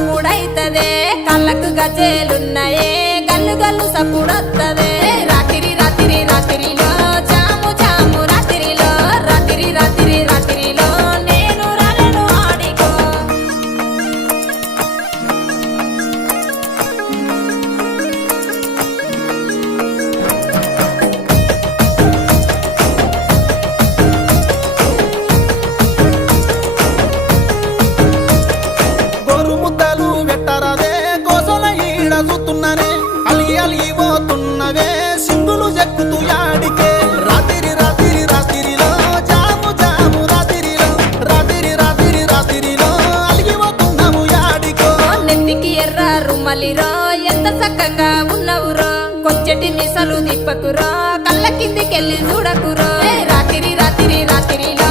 సప్పుడైతదే కళ్ళకు గజేలున్నాయే గల్లు గల్లు సప్పుడొత్తదే రాత్రి రాత్రి రాత్రిలో జాము జాము రాత్రిలో రాత్రి రాత్రి రాత్రిలో నేను రాలను ఆడికో గోరు ముద్దలు పెట్టరాదే గోసల ఈడ చూస్తున్నానే అలిగి అలిగి పోతున్నవే సింగులు చెక్కుతూ యాడికే రాత్రి రాత్రి రాత్రిలో జాము జాము రాత్రిలో రాత్రి రాత్రి రాత్రిలో అలిగి పోతున్నాము యాడికో నెత్తికి ఎర్ర రుమలిరో ఎంత చక్కగా ఉన్నవురో కొంచెటి మిసలు దిప్పకురో కళ్ళ కిందికెళ్ళి చూడకురో రాత్రి రాత్రి రాత్రిలో